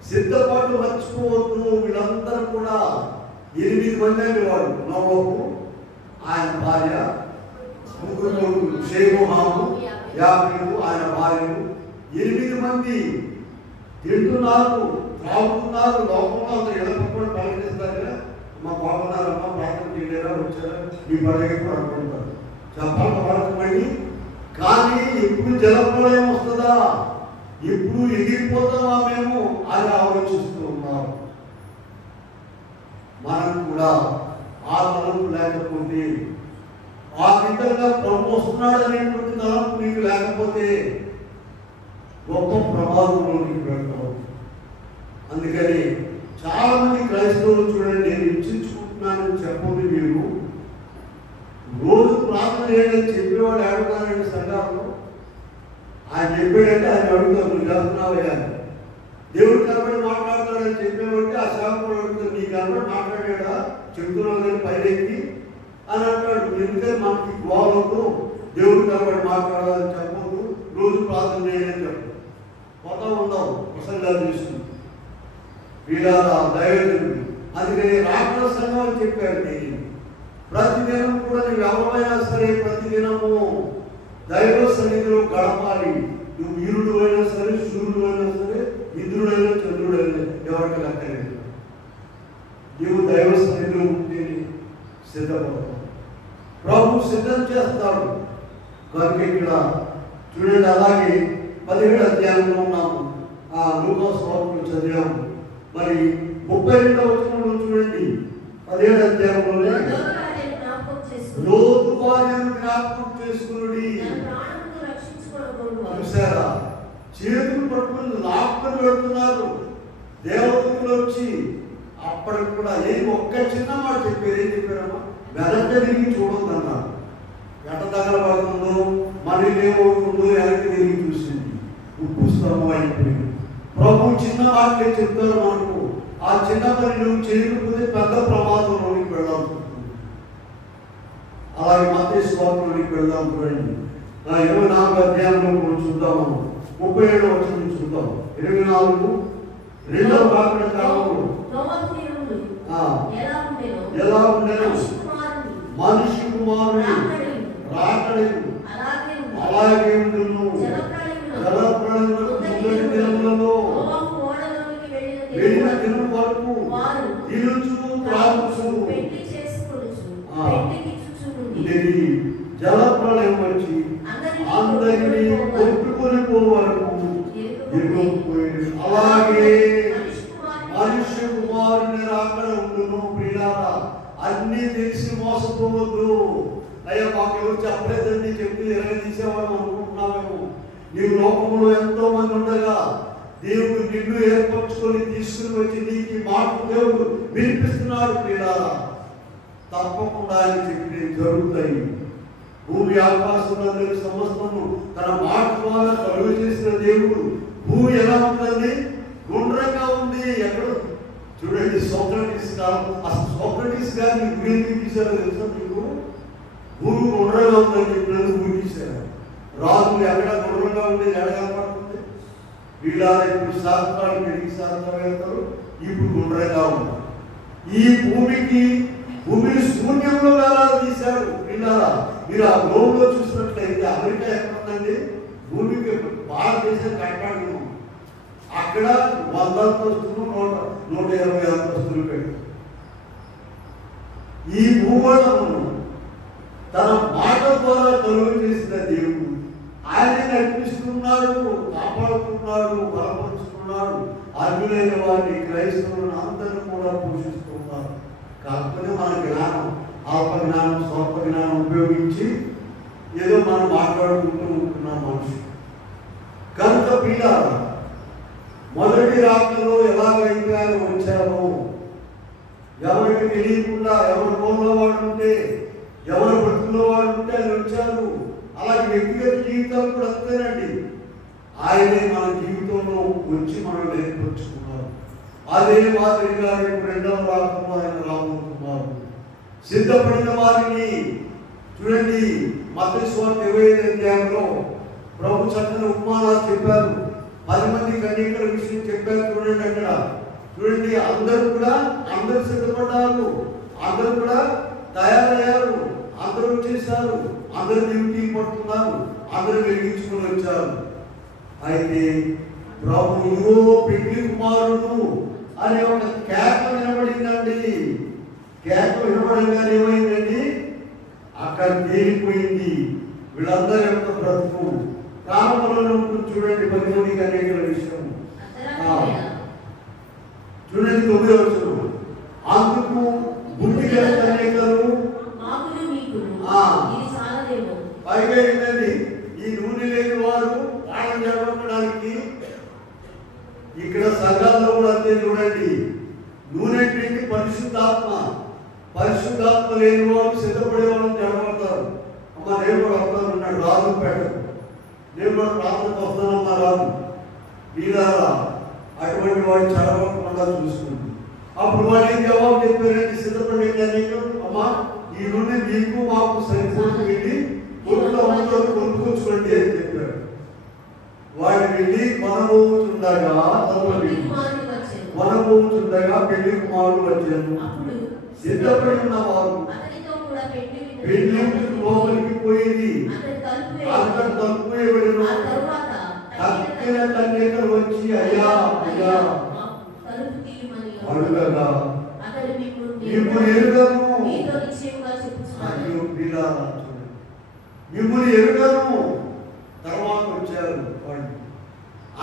సిద్ధపాటు మర్చిపోవద్దు. వీళ్ళందరూ కూడా 8 మంది అండి. వాడు నోవహు, ఆయన భార్య, 3 కొడుకులు షేము, హాము, యాఫీరు, ఆయన భార్యలు 8 మంది తింటున్నారు, తాగుతున్నారు. లోకంలో అందరూ ఎడపకుండా పలకరిస్తారు కదా, మా బాగున్నారమ్మా, ప్రార్థన చేయలేరా, వచ్చారా, మీ పండుగ కూడా అనుకుంటారు. చెప్పాలి పడకమండి. కానీ ఎప్పుడు జలప్రలయం వస్తుందా, ఎప్పుడు ఎగిరిపోతామా మేము అని ఆలోచిస్తూ ఉన్నారు. మనం కూడా ఆ తలంపు లేకపోతే, ఆ విధంగా ప్రభు వస్తున్నాడు అనేటువంటి తలంపు నీకు లేకపోతే గొప్ప ప్రమాదంలోనికి వెళ్తాం. అందుకని చాలా మంది క్రైస్తవులు చూడండి, నేను హింసించుకుంటున్నానని చెప్పండి. మీరు రోజు ప్రార్థన చేయడం చెప్పేవాడు అడుగుతానండి సంఘాల్లో. ఆయన చెప్పాడంటే ఆయన అడుగుతారు, నువ్వు చేస్తున్నావయ్యా. దేవుడు కనబడి మాట్లాడతాడని చెప్పేవాడికి ఆ శాఖలు అడుగుతారు, నీ కనబడి మాట్లాడాడా, చెప్తున్నావు కానీ పైకి అని అంటాడు. ఎందుకంటే మనకి గోవద్దు, దేవుడు కనబడి మాట్లాడాలని చెప్పదు, రోజు ప్రార్థన చేయడం చెప్పదు. కొత్త ఉండవు ప్రసంగాలు తీసుకుని వీళ్ళ దైవజనుడు. అందుకని రాకడ సంఘాలు చెప్పారు, నేను ప్రతిదినం కూడా నువ్వు ఎవరైనా సరే ప్రతిదినము దైవ సన్నిధిలో గడపాలి. నువ్వు వీరుడు అయినా సరే, సూర్యుడు అయినా సరే, ఇంద్రుడైనా చంద్రుడైనా ఎవరికి లెక్కలేదు. నీవు దైవ సన్నిధిలో ఉంటే సిద్ధపడతావు. ప్రభు సిద్ధం చేస్తాడు. కనుక ఇక్కడ చూడండి, అలాగే 17వ అధ్యాయంలో ఉన్నాము. లూకా సువార్తలో చదివాము. మరి 32వ వచనంలో చూడండి, 17వ అధ్యాయంలోనే లోతు భార్యను జ్ఞాపకం చేసుకుని చూసారా, చేతులు పట్టుకుని లాక్కుని పెడుతున్నారు దేవతలు వచ్చి. అప్పటికి కూడా ఏం ఒక్క చిన్న మాట చెప్పారు. ఏం చెప్పారమ్మా? వెనక్కి తిరిగి చూడొద్దన్నారు. ఎట తగలబడుతుందో, మరి ఏమవుతుందో వెనక్కి తిరిగి చూసింది. ఉప్పు స్తంభం అయిపోయింది. ప్రభు చిన్న మాటలే చెప్తారు మనకు. ఆ చిన్న పని నువ్వు చేయకపోతే పెద్ద ప్రమాదంలోనికి వెళ్ళాల్సి ఉంటుంది. అలాగే మత్తయి సువార్తలోనికి వెళ్దాం. చూడండి, 24వ అధ్యాయంలో మనం చూద్దాము. 37వ వచనం చూద్దాం. 24 రెండవ రాకడ కాలంలో ఎలా ఉండేను మనిషి కుమారుని రాకడను అలాగే ఉండును. జలప్రళయములకు మొదటి దినములలో వెళ్ళిన దినం వరకు తిరుచు త్రాగుచు జలప్రళయం వచ్చి అందరినీ కొట్టుకొని పోవరకు ఎగిరిపోయింది. అలాగే మనుష్య కుమారుని రాకడ ఉండును. ప్రియులారా, అన్ని తెలిసి మోసపోవద్దు. అయ్యా మాకు ఎవరు చెప్పలేదండి, చెప్పి 20 తీసేవాడు అనుకుంటున్నామేమో. నీవు లోకంలో ఎంతో మంది ఉండగా దేవుడు నిన్ను ఏర్పరచుకొని తీసుకుని వచ్చి నీకు మాట దేవుడు వినిపిస్తున్నాడు. ప్రియులారా, తప్పకుండా ఆయన చెప్పి జరుగుతాయి. భూమి ఆకాశంలో సమస్తము తన మాట ద్వారా కలుగు చేసిన దేవుడు. భూమి ఎలా ఉందండి? గుండ్రంగా ఉంది. ఎక్కడ చూడండి, సోక్రటీస్ కాలం. అసలు సోక్రటీస్ గారిని గురించి తీశారో తెలుసా మీకు? భూమి గుండ్రంగా ఉందని చెప్పినందుకు గురి తీశారు. రాజులు ఎక్కడ గుండ్రంగా ఉండేది ఎడగలపడుతుంది. వీళ్ళారా ఇప్పుడు శాస్త్రాలు పెరిగి శాస్త్రం వెళ్తారు, ఇప్పుడు గుండ్రంగా ఉన్నారు. ఈ భూమిని శూన్యంలో వేలాలు తీశారు. వీళ్ళారా మీరు ఆ గ్లోబ్లో చూసినట్లయితే అమెరికా ఎక్కడ ఉందండి? భూమికి భారతదేశం కట్టడం అక్కడ 100 అంతస్తులు 120 అంతస్తులు పెట్టి ఈ భూగోళమును తన మాట ద్వారా కలుగు చేసిన దేవుడు ఆయన నడిపిస్తున్నాడు, కాపాడుతున్నాడు, బలపరుచుకున్నాడు. అర్జునైన వారిని క్రైస్తవులను అందరూ కూడా పోషిస్తున్నారు. కాకపోతే మన జ్ఞానం, అల్ప జ్ఞానం, స్వల్ప జ్ఞానం ఉపయోగించి ఏదో మనం మాట్లాడుకుంటూ ఉంటున్నాం మనుషులు. కనుక పిల్లలు మొదటి రాత్రిలో ఎలాగైతే ఆయన వచ్చారో, ఎవరికి తెలియకుండా ఎవరి ఫోన్లో వాడు ఉంటే, ఎవరి బ్రతుకులో వాడు ఉంటే ఆయన వచ్చారు. అలాగే వ్యక్తిగత జీవితాలు కూడా అంతేనండి. ఆయనే మన జీవితంలో వచ్చి మనం నేర్పించుకున్నారు. అదే మాదిరిగా రేపు రెండవ రాత్రిలో ఆయన రాబోతున్నారు. సిద్ధపడిన వారిని చూడండి. మత్తయి సువార్త 25వ అధ్యాయంలో ప్రభు చక్కని ఉపమానాలు చెప్పారు. 10 మంది కన్యకల విషయం చెప్పారు. చూడండి, అక్కడ చూడండి, అందరూ సిద్ధపడ్డారు, అందరూ కూడా తయారయ్యారు, అందరూ వచ్చేసారు, అందరూ డ్యూటీ పడుతున్నారు, అందరూ వెలిగించుకుని వచ్చారు. అయితే ప్రభు ఇదిగో పెళ్లి కుమారుడు అనే ఒక కేక వినబడిందండి. కేక వినబడంగానే ఏమైందండి? అక్కడ తేలిపోయింది వీళ్ళందరి యొక్క బ్రతుకు. ప్రారంభంలో ఉంటుంది చూడండి 10 మంది కన్యకల విషయం. చూడండి 9వ వచనం. అందుకు బుద్ధి గల కన్యకలు పైగా ఏంటండి, ఈ నూనె లేని వారు వాళ్ళని జరగడానికి ఇక్కడ సంఘాల్లో కూడా అంతే. చూడండి, నూనె ఏంటి? పరిశుద్ధాత్మ. పరిశుద్ధాత్మ లేని వారు సిద్ధపడే వాళ్ళని జడబడతారు. అమ్మ నేను కూడా వస్తాను ఉన్నాడు, రాజు పెట్టదు, నేను కూడా ప్రార్థనకు వస్తానమ్మా రాదు. ఇలా అటువంటి వాడు చదవకుండా చూసుకుంది. అప్పుడు వాడు ఏం జవాబు చెప్పారంటే, సిద్ధపడే కన్యకలు, అమ్మా ఈ నుండి మీకు మాకు సరిపోతు వెళ్ళి కొట్టులో అందరూ కొనుక్కొచ్చుకోండి అని చెప్పారు. వాడు వెళ్ళి వనమోచుండగా పెళ్లి కుమారుడు వచ్చాను. సిద్ధపడి ఉన్న వారు పెళ్లి లోపలికి పోయింది. అక్కడ తలుపుబడిన తక్కిన కన్యకలు వచ్చి అయ్యా అయ్యా అడుగగా మిమ్మల్ని ఎరుగను, మిమ్మల్ని ఎరుగను. తర్వాత వచ్చారు వాళ్ళు.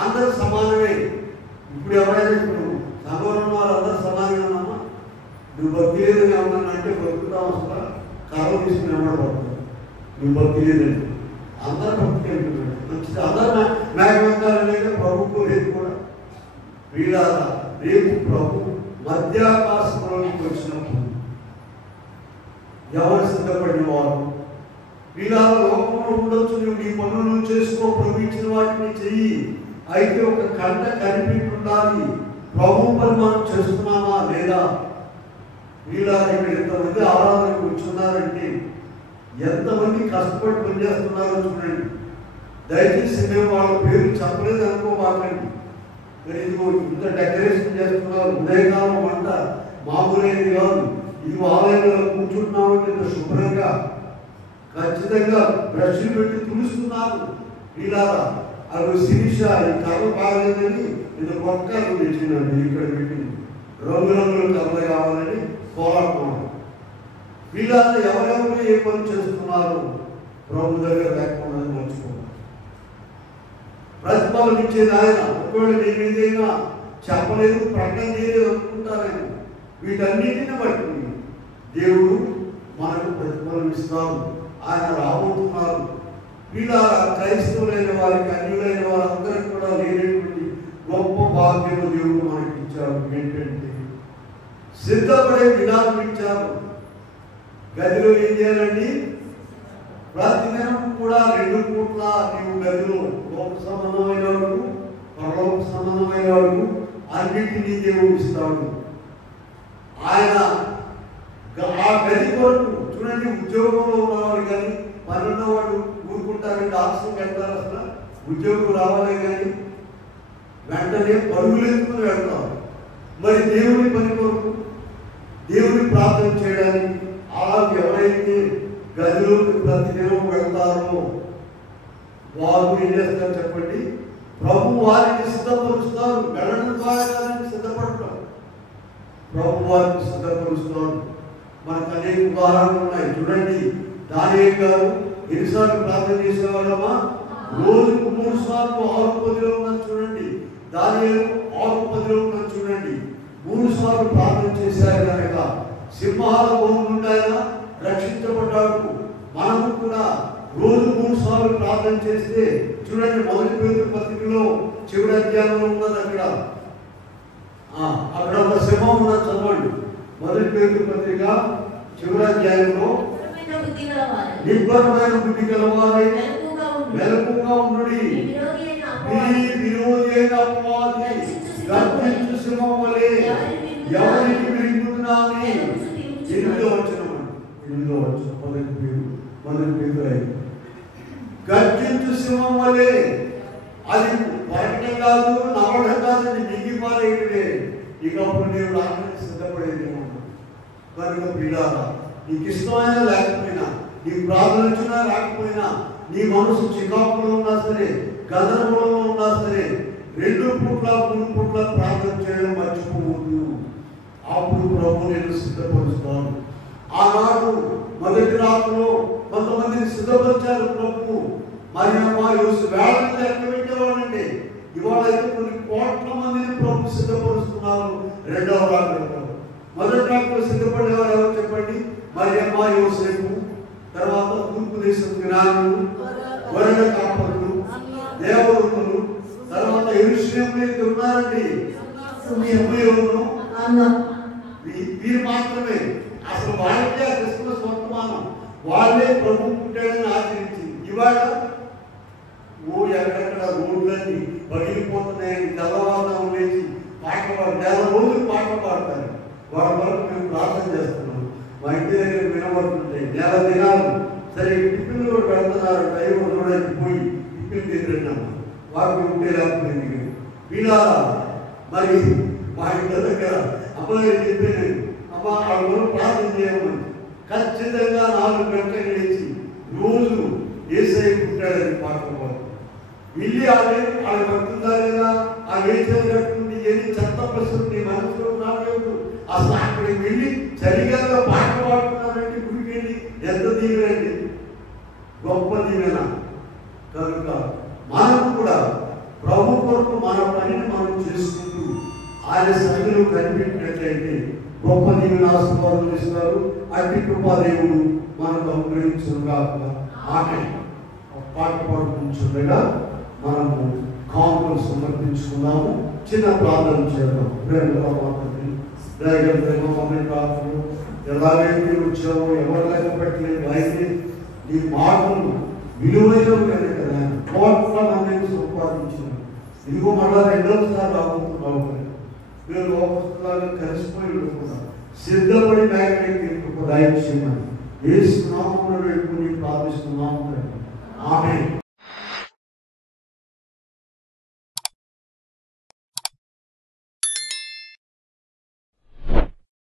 అందరూ సమానమే. ఇప్పుడు ఎవరైనా ఇప్పుడు సంఘంలో వారు అందరూ సమానమేనమ్మా. నువ్వు భక్తి లేదని ఏమన్నా అంటే బతుకుతాం, అసలు కర్ర తీసుకుని ఏమడబడతావు. నువ్వు భక్తి లేదండి, అందరూ భక్తి వెళ్తున్నాడు మంచిది. అందరూ మేఘవంతాలు లేక ప్రభుత్వం లేదు కూడా. వీళ్ళ రేపు ప్రభు మధ్యాకాశంలోకి వచ్చినప్పుడు ఎవరు సిద్ధపడిన వారు? వీళ్ళ లోకంలో ఉండొచ్చు, నువ్వు నీ పనులను చేసుకో, ప్రవహించిన వాటిని చెయ్యి. అయితే ఒక కంట కనిపెట్టి ఉండాలి, ప్రభు పని మనం చేస్తున్నామా లేదా. వీళ్ళ ఇక్కడ ఎంతమంది ఆరాధనకు కూర్చున్నారంటే ఎంతమంది కష్టపడి పనిచేస్తున్నారో చూడండి. దయచేసి మేము వాళ్ళ పేరు చెప్పలేదు అనుకోమాకండి. మరి ఇదిగో ఇంత డెకరేషన్ చేస్తున్నారు, ఉదయకాలం వంట మామూలైనది కాదు. ఇది ఆలయంలో కూర్చుంటున్నామంటే ఇంత శుభ్రంగా ఖచ్చితంగా బ్రష్లు పెట్టి తులుస్తున్నారు. ఇలా అది శిరీష ఈ కర్ర బాగలేదని ఇది కొత్తలు తెచ్చిందండి, ఇక్కడ పెట్టింది. రంగురంగుల కర్రలు కావాలని పోరాడుతున్నాం. వీళ్ళంతా ఎవరెవరు ఏ పని చేస్తున్నారు ప్రభు దగ్గర లేకుండా మర్చిపోవాలి. ప్రతిఫలం ఇచ్చేది ఆయన. ఒకవేళ నేను ఏదైనా చెప్పలేదు, ప్రకటన చేయలేదు అనుకుంటారేమో. వీటన్నిటిని బట్టి దేవుడు మనకు ప్రతిఫలం ఇస్తారు. ఆయన రాబోతున్నారు. వీళ్ళ క్రైస్తవులైన వారికి, అన్యులైన వారందరికీ కూడా లేనటువంటి గొప్ప భాగ్యము దేవుడు మనకి ఇచ్చారు. ఏంటంటే సిద్ధపడే విధానం ఇచ్చారు. గదిలో ఏం చేయాలండి? ప్రతిదినం కూడా 2 పూట్ల నీవు గదిలో లోక సంబంధమైన వాడు, పరలోక సంబంధమైన వాడు అన్నింటినీ దేవుడు ఇస్తాడు. ఆయన ఆ గది కొరకు చూడండి, ఉద్యోగంలో ఉన్నవారు కానీ పని ఉన్నవాడు ఊరుకుంటారండి, ఆఫీస్కి వెళ్తారు. అసలు ఉద్యోగం రావాలి కానీ వెంటనే పరుగులు ఎత్తుకుని వెళ్తారు. మరి దేవుని పని కొరకు, దేవుని ప్రార్థన చేయడానికి అలా ఎవరైతే గదిలోకి ప్రతిదినం వెళ్తారో వారు ఏం చేస్తారు చెప్పండి? ప్రభు వారిని సిద్ధపరుస్తారు. వెళ్ళడం ద్వారా కాదని సిద్ధపడతారు, ప్రభు వారిని సిద్ధపరుస్తారు. మనకు అనేక ఉదాహరణలు ఉన్నాయి. చూడండి, దానియేలు గారు ఎన్నిసార్లు ప్రార్థన చేసేవాళ్ళమా? రోజుకు 3 సార్లు 6-10 ఉన్నది చూడండి. దానియేలు 6-10 ఉన్నది చూడండి. 3 సార్లు ప్రార్థన చేశారు కనుక సింహాల భూమి నుండి ఆయన రక్షించబడ్డాడు. మనము కూడా రోజు 3 సార్లు ప్రార్థన చేస్తే చూడండి, మొదటి పేతురు పత్రికలో చివరి అధ్యాయంలో ఉన్నది. అక్కడ ఒక సింహం ఉన్నది, చదవండి. మొదటి పేతురు పత్రిక చివరి అధ్యాయంలో నిబ్బరమైన బుద్ధి గలవారై మెలకుగా ఉండుడి, మీ విరోధి అయిన అపవాది గర్జించు సింహం వలె ఎవరికి విరుగుతున్నాని. 8వ వచనం, మొదటి పేతురు గర్జించు సింహం వలె. అది పరకటం కాదు, నవ్వడం కాదు, మిగిపారేయడే. ఇక అప్పుడు నేను రావడానికి సిద్ధపడేదేమో. కనుక ప్రియులారా, నీకు ఇష్టమైన లేకపోయినా, నీ ప్రార్థన వచ్చినా రాకపోయినా, నీ మనసు చికాకులో ఉన్నా సరే, గదనంలో ఉన్నా సరే, 2 పూట్ల 3 పూట్ల ప్రార్థన చేయడం మర్చిపోవద్దు. అప్పుడు ప్రభు నేను సిద్ధపరుస్తాను. ఆనాడు మొదటి రాత్రిలో కొంతమందిని సిద్ధపరిచారు ప్రభు. మరి మా వేళని లెక్క పెట్టేవాడండి. ఇవాళ అయితే కొన్ని కోట్ల మందిని ప్రభు సిద్ధపరుస్తున్నారు. 2వ రాత్రిలో, మొదటి రాత్రిలో సిద్ధపడేవారు ఎవరు చెప్పండి? మరి అమ్మ యోసేపు, తర్వాత తూర్పు దేశం జ్ఞానులు, వరణ కాపరులు, దేవదూతలు, తర్వాత యెరూషలేములో ఉన్నారండి. వీరు మాత్రమే. అసలు వాళ్ళకే క్రిస్మస్ వర్తమానం, వాళ్ళే ప్రభు పుట్టాడని ఆచరించి ఇవాళ ఎక్కడెక్కడ రోడ్లన్నీ పగిలిపోతున్నాయని తెల్లవారుజాము లేచి పాటలు పాడు, 4 రోజులు పాటలు పాడతారు. వాళ్ళ వరకు మేము ప్రార్థన చేస్తున్నాం. మా ఇంటి దగ్గర వినబడుతుంటాయి 4 దినాలు. సరే, టిఫిన్లు కూడా పెడుతున్నారు. టైం చూడడానికి పోయి టిఫిన్ తింటున్నాము. వారికి ఉంటే లేకపోయింది. వీళ్ళారా మరి మా ఇంటి దగ్గర అమ్మాయి చెప్పాను, అమ్మ వాళ్ళు ప్రార్థన చేయమని. ఖచ్చితంగా 4 గంటలకు లేచి రోజు యేసయ్య పుట్టాడని పాటలు పాడు. వెళ్ళి వాళ్ళు పడుతుందా లేదా, ఆ వేసవి కట్టుకుంది ఎన్ని చెత్త ప్రశ్న మనసులో రాలేదు. అసలు అక్కడికి వెళ్ళి చలిగాలో పాటలు పాడుతున్నారంటే గుడికి వెళ్ళి ఎంత దీవెనండి, గొప్ప దీవెన. కనుక మనం కూడా ప్రభు కొరకు మన పనిని మనం చేసుకుంటూ ఆయన సన్నిధిలో కనిపెట్టినట్లయితే గొప్ప దీవెన ఆశీర్వాదాలు ఇస్తారు. అట్టి కృపాదేవుడు మనకు అనుగ్రహించుగా. ఆకలి పాట పాడుకుంటుండగా మనము కానుకలు సమర్పించుకున్నాము. చిన్న ప్రార్థన చేద్దాం. మమ్మల్ని ప్రార్థన ఎలాగైతే వచ్చామో ఎవరు లెక్క పెట్టలేదు. అయితే నీ మాటలు విలువైనవి కదా, కోట్ల మందిని సంపాదించాను. ఇదిగో మళ్ళా 2వ సారి రాబోతున్నావు. మీరు లోపస్తులాగా కలిసిపోయి ఉంటున్నాను. సిద్ధపడి బ్యాగ్ దయచేయమని యేసు నామములో ప్రార్థిస్తున్నాము. ఆమేన్.